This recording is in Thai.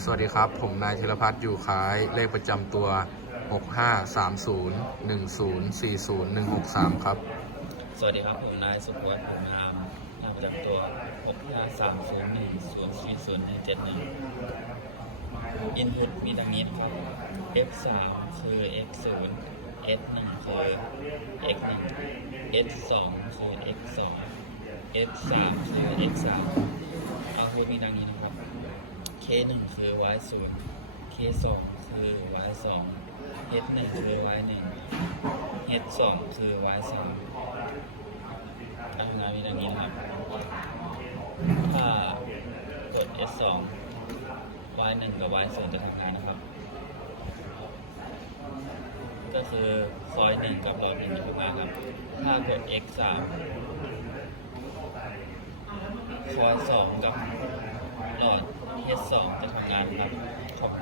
สวัสดีครับ ผมนายธีรพัฒน์อยู่ขายเลขประจำตัว 653010406163 ครับ สวัสดีครับ ผมนายสุภวัฒน์ผมงามนามประจำตัว 65301 040 171อินพุตมีดังนี้นะครับ F3 คือ X0 S1 คือ X1 S2 คือ X2 S3 คือ X3 เอาพุตมีดังนี้นะครับ คหนึ่งคือ y ศูนย์ k สองคือ y สอง h หนึ่งคือ y หนึ่ง h สองคือ y สองทำงามีดังนี้ครับ ถ้ากด s สอง y หนึ่งกับ y ศูนย์จะทำงานนะครับ ก็คือซอยหนึ่งกับรอยหนึ่งจะทำงานครับ ถ้ากด x สามซอยสองกับหลอด S2 จะทำงานครับขอบคุณ